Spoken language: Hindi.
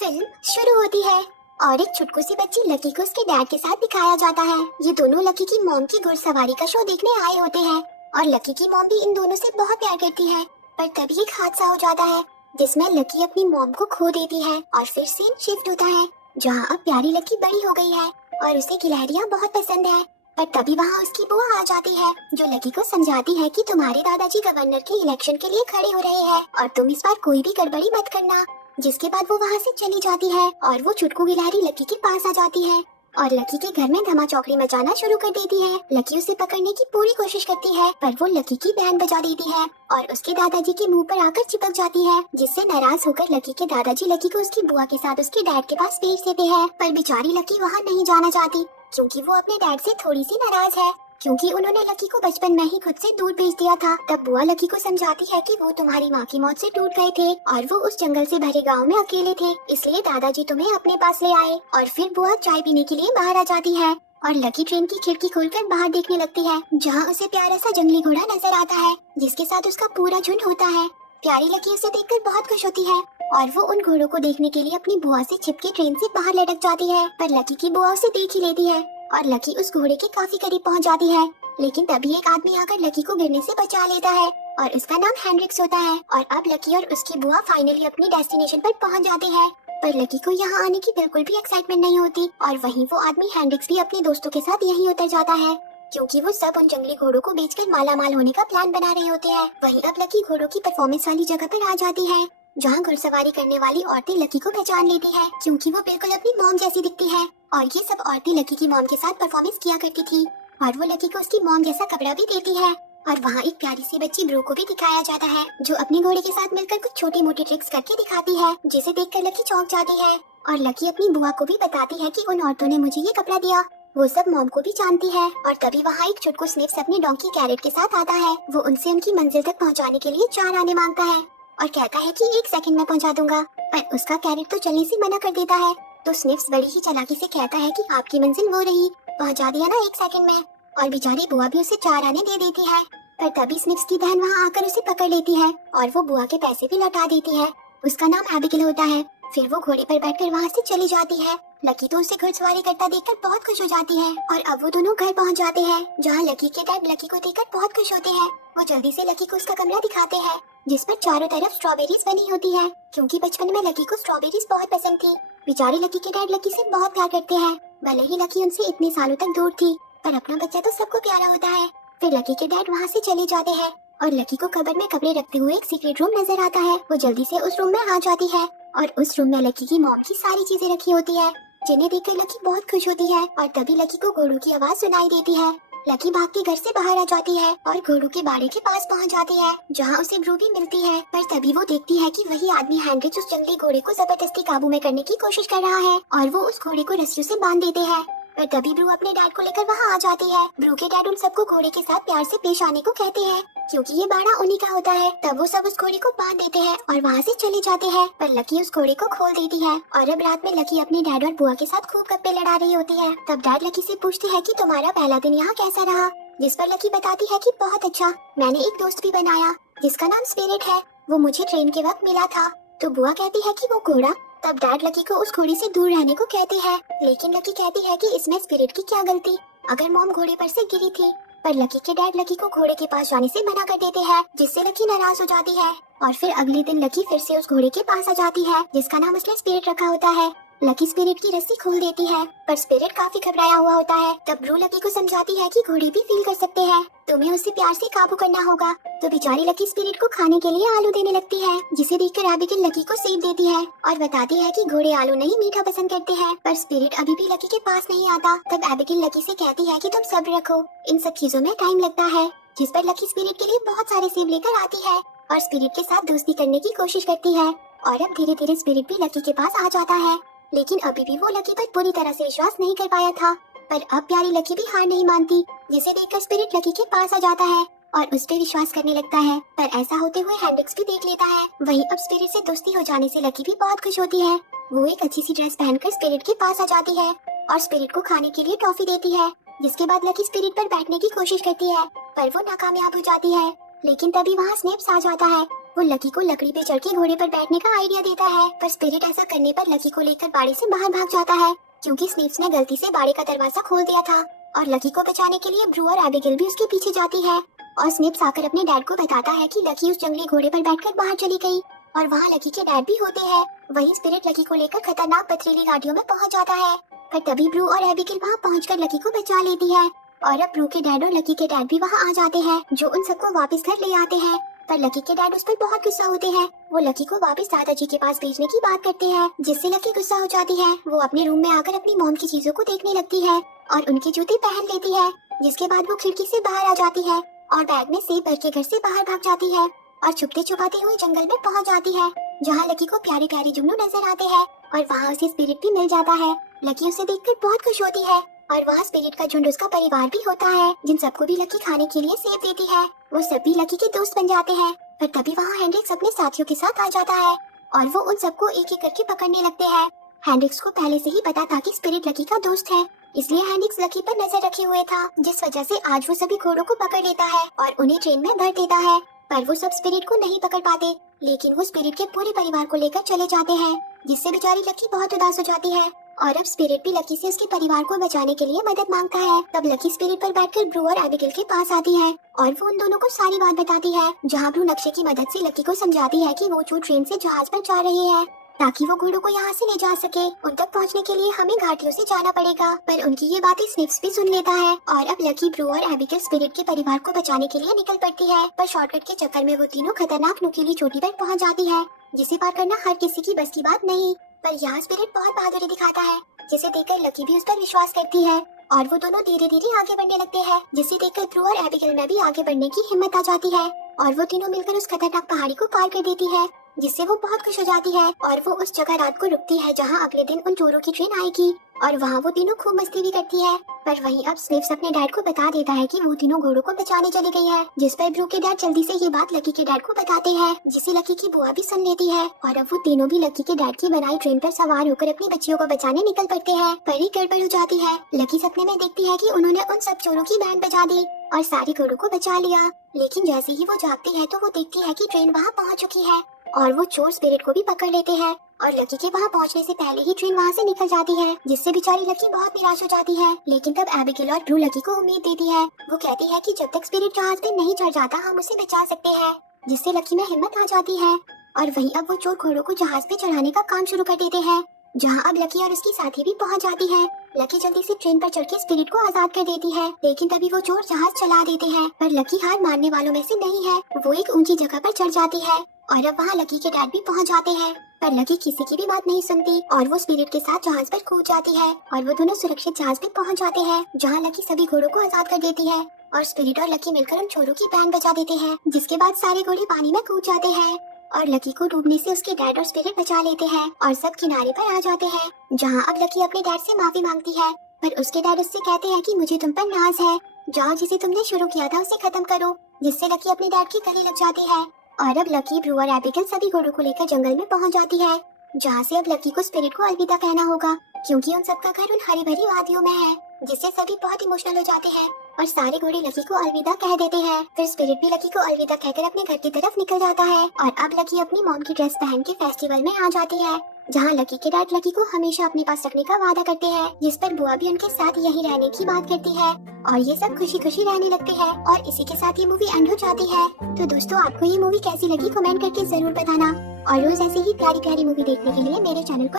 फिल्म शुरू होती है और एक छुटकू सी बच्ची लकी को उसके डैड के साथ दिखाया जाता है। ये दोनों लकी की मॉम की घुड़सवारी का शो देखने आए होते हैं और लकी की मॉम भी इन दोनों से बहुत प्यार करती है। पर तभी एक हादसा हो जाता है जिसमें लकी अपनी मॉम को खो देती है और फिर सीन शिफ्ट होता है जहाँ अब प्यारी लकी बड़ी हो गई है और उसे गिलहरियाँ बहुत पसंद है। पर तभी वहाँ उसकी बुआ आ जाती है जो लकी को समझाती है कि तुम्हारे दादाजी गवर्नर के इलेक्शन के लिए खड़े हो रहे हैं और तुम इस बार कोई भी गड़बड़ी मत करना। जिसके बाद वो वहाँ से चली जाती है और वो छुटकू गिलहरी लकी के पास आ जाती है और लकी के घर में धमा चौकड़ी मचाना शुरू कर देती है। लकी उसे पकड़ने की पूरी कोशिश करती है पर वो लकी की बैंड बजा देती है और उसके दादाजी के मुंह पर आकर चिपक जाती है, जिससे नाराज होकर लकी के दादाजी लकी को उसकी बुआ के साथ उसके डैड के पास भेज देते हैं। पर बेचारी लकी वहाँ नहीं जाना चाहती क्योंकि वो अपने डैड से थोड़ी सी नाराज है क्योंकि उन्होंने लकी को बचपन में ही खुद से दूर भेज दिया था। तब बुआ लकी को समझाती है कि वो तुम्हारी माँ की मौत से टूट गए थे और वो उस जंगल से भरे गांव में अकेले थे, इसलिए दादाजी तुम्हें अपने पास ले आए। और फिर बुआ चाय पीने के लिए बाहर आ जाती है और लकी ट्रेन की खिड़की खोलकर बाहर देखने लगती है जहाँ उसे प्यारा सा जंगली घोड़ा नजर आता है जिसके साथ उसका पूरा झुंड होता है। प्यारी लकी उसे देखकर बहुत खुश होती है और वो उन घोड़ों को देखने के लिए अपनी बुआ से छिपके ट्रेन से बाहर लटक जाती है। पर लकी की बुआ उसे देख ही लेती है और लकी उस घोड़े के काफी करीब पहुंच जाती है, लेकिन तभी एक आदमी आकर लकी को गिरने से बचा लेता है और उसका नाम हेनरिक्स होता है। और अब लकी और उसकी बुआ फाइनली अपनी डेस्टिनेशन पर पहुंच जाते हैं। पर लकी को यहाँ आने की बिल्कुल भी एक्साइटमेंट नहीं होती और वहीं वो आदमी हेनरिक्स भी अपने दोस्तों के साथ यहीं उतर जाता है क्योंकि वो सब उन जंगली घोड़ों को बेचकर मालामाल होने का प्लान बना रहे होते हैं। वहीं अब लकी घोड़ों की परफॉर्मेंस वाली जगह पर आ जाती है जहाँ घुड़सवारी करने वाली औरतें लकी को पहचान लेती है क्योंकि वो बिल्कुल अपनी मॉम जैसी दिखती है और ये सब औरतें लकी की मॉम के साथ परफॉर्मेंस किया करती थी और वो लकी को उसकी मॉम जैसा कपड़ा भी देती है। और वहाँ एक प्यारी सी बच्ची ब्रू को भी दिखाया जाता है जो अपने घोड़े के साथ मिलकर कुछ छोटी मोटी ट्रिक्स करके दिखाती है जिसे देखकर लकी चौंक जाती है और लकी अपनी बुआ को भी बताती है कि उन औरतों ने मुझे ये कपड़ा दिया। वो सब मॉम को भी जानती है और तभी वहाँ एक छुटकू स्निफ्स अपनी डोंकी कैरेट के साथ आता है। वो उनसे उनकी मंजिल तक पहुँचाने के लिए 4 आने मांगता है और कहता है कि 1 सेकंड में पहुँचा दूंगा, पर उसका कैरेट तो चलने से मना कर देता है। तो स्निफ्स बड़ी ही चालाकी से कहता है कि आपकी मंजिल वो रही, पहुँचा दिया ना 1 सेकंड में। और बेचारी बुआ भी उसे 4 आने दे देती है। पर तभी स्निफ्स की बहन वहाँ आकर उसे पकड़ लेती है और वो बुआ के पैसे भी लौटा देती है। उसका नाम एबिगेल होता है। फिर वो घोड़े पर बैठकर वहाँ से चली जाती है। लकी तो उसे घुड़सवारी करता देखकर बहुत खुश हो जाती है और अब वो दोनों घर पहुँच जाते हैं जहाँ लकी के डैड लकी को देखकर बहुत खुश होते हैं। वो जल्दी से लकी को उसका कमरा दिखाते हैं जिस पर चारों तरफ स्ट्रॉबेरीज बनी होती है क्योंकि बचपन में लकी को स्ट्रॉबेरीज बहुत पसंद थी। बेचारे लकी के डैड लकी से बहुत प्यार करते हैं, भले ही लकी उनसे इतने सालों तक दूर थी, पर अपना बच्चा तो सबको प्यारा होता है। फिर लकी के डैड वहाँ से चले जाते हैं और लकी को कबर्ड में कपड़े रखते हुए एक सीक्रेट रूम नजर आता है। वो जल्दी से उस रूम में आ जाती है और उस रूम में लकी की मॉम की सारी चीजें रखी होती है जिन्हें देखकर लकी बहुत खुश होती है। और तभी लकी को घोड़ों की आवाज सुनाई देती है। लकी भाग के घर से बाहर आ जाती है और घोड़ों के बाड़े के पास पहुंच जाती है जहां उसे ब्रू भी मिलती है। पर तभी वो देखती है कि वही आदमी हेनरिक्स उस जंगली घोड़े को जबरदस्ती काबू में करने की कोशिश कर रहा है और वो उस घोड़े को रस्सियों से बांध देते हैं। पर तभी ब्रू अपने डैड को लेकर वहाँ आ जाती है। ब्रू के डैड उन सबको घोड़े के साथ प्यार से पेश आने को कहते हैं क्योंकि ये बाड़ा उन्हीं का होता है। तब वो सब उस घोड़े को बांध देते हैं और वहाँ से चले जाते हैं। पर लकी उस घोड़े को खोल देती है और अब रात में लकी अपने डैड और बुआ के साथ खूब गप्पे लड़ा रही होती है। तब डैड लकी से पूछते हैं कि तुम्हारा पहला दिन यहाँ कैसा रहा, जिस पर लकी बताती है कि बहुत अच्छा, मैंने एक दोस्त भी बनाया जिसका नाम स्पिरिट है, वो मुझे ट्रेन के वक्त मिला था। तो बुआ कहती है कि वो घोड़ा। तब डैड लकी को उस घोड़े से दूर रहने को कहते हैं, लेकिन लकी कहती है कि इसमें स्पिरिट की क्या गलती, अगर मॉम घोड़े पर से गिरी थी। पर लकी के डैड लकी को घोड़े के पास जाने से मना कर देते हैं जिससे लकी नाराज हो जाती है। और फिर अगले दिन लकी फिर से उस घोड़े के पास आ जाती है जिसका नाम उसने स्पिरिट रखा होता है। लकी स्पिरिट की रस्सी खोल देती है पर स्पिरिट काफी घबराया हुआ होता है। तब ब्रू लकी को समझाती है कि घोड़े भी फील कर सकते हैं, तुम्हें उससे प्यार से काबू करना होगा। तो बेचारी लकी स्पिरिट को खाने के लिए आलू देने लगती है जिसे देखकर एबिगेल लकी को सेब देती है और बताती है कि घोड़े आलू नहीं मीठा पसंद करते हैं। पर स्पिरिट अभी भी लकी के पास नहीं आता। तब एबिगेल लकी से कहती है कि तुम सब्र रखो, इन सब चीजों में टाइम लगता है। जिस पर लकी स्पिरिट के लिए बहुत सारे सेब लेकर आती है और स्पिरिट के साथ दोस्ती करने की कोशिश करती है। और अब धीरे धीरे स्पिरिट भी लकी के पास आ जाता है, लेकिन अभी भी वो लकी पर पूरी तरह से विश्वास नहीं कर पाया था। पर अब प्यारी लकी भी हार नहीं मानती, जिसे देखकर स्पिरिट लकी के पास आ जाता है और उस पे विश्वास करने लगता है। पर ऐसा होते हुए हेनरिक्स भी देख लेता है। वहीं अब स्पिरिट से दोस्ती हो जाने से लकी भी बहुत खुश होती है। वो एक अच्छी सी ड्रेस पहनकर स्पिरिट के पास आ जाती है और स्पिरिट को खाने के लिए टॉफी देती है, जिसके बाद लकी स्पिरिट पर बैठने की कोशिश करती है पर वो नाकामयाब हो जाती है। लेकिन तभी वहाँ स्नेप्स आ जाता है वो लकी को लकड़ी पे चढ़ के घोड़े पर बैठने का आइडिया देता है, पर स्पिरिट ऐसा करने पर लकी को लेकर बाड़े से बाहर भाग जाता है, क्योंकि स्नीप्स ने गलती से बाड़े का दरवाजा खोल दिया था। और लकी को बचाने के लिए ब्रू और एबिगेल भी उसके पीछे जाती है, और स्निप्स आकर अपने डैड को बताता है कि लकी उस जंगली घोड़े पर बैठकर बाहर चली गई, और वहाँ लकी के डैड भी होते हैं। वहीं स्पिरिट लकी को लेकर खतरनाक पथरीली गाड़ियों में पहुँच जाता है, पर तभी ब्रू और एबिगेल वहाँ पहुँचकर लकी को बचा लेती है। और अब ब्रू के डैड और लकी के डैड भी वहाँ आ जाते हैं, जो उन सबको वापस घर ले आते हैं। पर लकी के डैड उस पर बहुत गुस्सा होते हैं। वो लकी को वापस दादाजी के पास भेजने की बात करते हैं, जिससे लकी गुस्सा हो जाती है। वो अपने रूम में आकर अपनी मॉम की चीजों को देखने लगती है और उनके जूते पहन लेती है, जिसके बाद वो खिड़की से बाहर आ जाती है और बैग में सेब भर के घर से बाहर भाग जाती है और छुपते छुपाते हुए जंगल में पहुंच जाती है, जहां लकी को प्यारे प्यारे जुगनू नजर आते हैं और वहां उसे स्पिरिट भी मिल जाता है। लकी उसे देखकर बहुत खुश होती है और वहाँ स्पिरिट का झुंड उसका परिवार भी होता है, जिन सबको भी लकी खाने के लिए सेब देती है। वो सभी लकी के दोस्त बन जाते हैं, पर तभी वहाँ हेनरिक्स अपने साथियों के साथ आ जाता है और वो उन सबको एक एक करके पकड़ने लगते हैं। हेनरिक्स को पहले से ही पता था कि स्पिरिट लकी का दोस्त है, इसलिए हेनरिक्स लकी पर नजर रखे हुए था, जिस वजह से आज वो सभी घोड़ों को पकड़ लेता है और उन्हें ट्रेन में भर देता है। पर वो सब स्पिरिट को नहीं पकड़ पाते, लेकिन वो स्पिरिट के पूरे परिवार को लेकर चले जाते हैं, जिससे बेचारी लकी बहुत उदास हो जाती है। और अब स्पिरिट भी लकी से उसके परिवार को बचाने के लिए मदद मांगता है। तब लकी स्पिरिट पर बैठकर ब्रू और एबिगेल के पास आती है और वो उन दोनों को सारी बात बताती है, जहाँ ब्रू नक्शे की मदद से लकी को समझाती है कि वो जो ट्रेन से जहाज पर जा रहे हैं, ताकि वो घोड़ों को यहाँ से ले जा सके। उन तक पहुँचने के लिए हमें घाटियों से जाना पड़ेगा। पर उनकी ये बातें स्निप्स भी सुन लेता है और अब लकी, ब्रू और एबिगेल स्पिरिट के परिवार को बचाने के लिए निकल पड़ती है। पर शॉर्टकट के चक्कर में वो तीनों खतरनाक नुकीली चोटी पर पहुँच जाती है, जिसे पार करना हर किसी की बस की बात नहीं। पर यहाँ स्पिरिट बहुत बहादुरी दिखाता है, जिसे देखकर लकी भी उस पर विश्वास करती है और वो दोनों धीरे धीरे आगे बढ़ने लगते हैं, जिसे देखकर ब्रू और एबिगेल में भी आगे बढ़ने की हिम्मत आ जाती है और वो तीनों मिलकर उस खतरनाक पहाड़ी को पार कर देती है, जिससे वो बहुत खुश हो जाती है। और वो उस जगह रात को रुकती है जहाँ अगले दिन उन चोरों की ट्रेन आएगी और वहाँ वो तीनों खूब मस्ती भी करती है। पर वहीं अब स्निप्स अपने डैड को बता देता है कि वो तीनों घोड़ों को बचाने चली गई है, जिस पर ब्रू के डैड जल्दी से ये बात लकी के डैड को बताते हैं, जिसे लकी की बुआ भी सुन लेती है। और अब वो तीनों भी लकी के डैड की बनाई ट्रेन पर सवार होकर अपनी बच्चियों को बचाने निकल पड़ते हैं। पर ही गड़बड़ हो जाती है। लकी सपने में देखती है कि उन्होंने उन सब चोरों की बैंड बजा दी और सारे घोड़ों को बचा लिया, लेकिन जैसे ही वो जागती है तो वो देखती है कि ट्रेन वहाँ पहुँच चुकी है और वो चोर स्पिरिट को भी पकड़ लेते हैं और लकी के वहाँ पहुँचने से पहले ही ट्रेन वहाँ से निकल जाती है, जिससे बेचारी लकी बहुत निराश हो जाती है। लेकिन तब एबिगेल और ब्रू लकी को उम्मीद देती है। वो कहती है कि जब तक स्पिरिट जहाज पे नहीं चढ़ जाता हम उसे बचा सकते हैं, जिससे लकी में हिम्मत आ जाती है। और वहीं अब वो चोर घोड़ों को जहाज पे चढ़ाने का काम शुरू कर देते हैं, जहाँ अब लकी और उसकी साथी भी पहुँच जाती है। लकी जल्दी से ट्रेन पर चढ़ के स्पिरिट को आजाद कर देती है, लेकिन तभी वो चोर जहाज चला देते हैं। पर लकी हार मानने वालों में से नहीं है, वो एक ऊंची जगह पर चढ़ जाती है और अब वहाँ लकी के डैड भी पहुँच जाते हैं। पर लकी किसी की भी बात नहीं सुनती और वो स्पिरिट के साथ जहाज पर कूद जाती है और वो दोनों सुरक्षित जहाज पे पहुँच जाते हैं, जहाँ लकी सभी घोड़ों को आजाद कर देती है और स्पिरिट और लकी मिलकर उन चोरों की बैंड बजा देते हैं, जिसके बाद सारे घोड़े पानी में कूद जाते हैं और लकी को डूबने से उसके डैड और स्पिरिट बचा लेते हैं और सब किनारे पर आ जाते हैं, जहाँ अब लकी अपने डैड से माफी मांगती है। पर उसके डैड उससे कहते हैं कि मुझे तुम पर नाज है, जाओ जिसे तुमने शुरू किया था उसे खत्म करो, जिससे लकी अपने डैड के गले लग जाती है। और अब लकी, ब्रू और एबिगेल सभी घोड़ों को लेकर जंगल में पहुंच जाती है, जहाँ से अब लकी को स्पिरिट को अलविदा कहना होगा, क्योंकि उन सबका घर उन हरी भरी वादियों में है, जिससे सभी बहुत इमोशनल हो जाते हैं और सारे घोड़े लकी को अलविदा कह देते हैं। फिर स्पिरिट भी लकी को अलविदा कहकर अपने घर की तरफ निकल जाता है और अब लकी अपनी मॉम की ड्रेस पहन के फेस्टिवल में आ जाती है, जहाँ लकी के डैड लकी को हमेशा अपने पास रखने का वादा करते हैं, जिस पर बुआ भी उनके साथ यही रहने की बात करती है और ये सब खुशी खुशी रहने लगते हैं। और इसी के साथ ये मूवी एंड हो जाती है। तो दोस्तों, आपको ये मूवी कैसी लगी कमेंट करके जरूर बताना और रोज ऐसे ही प्यारी प्यारी मूवी देखने के लिए मेरे चैनल को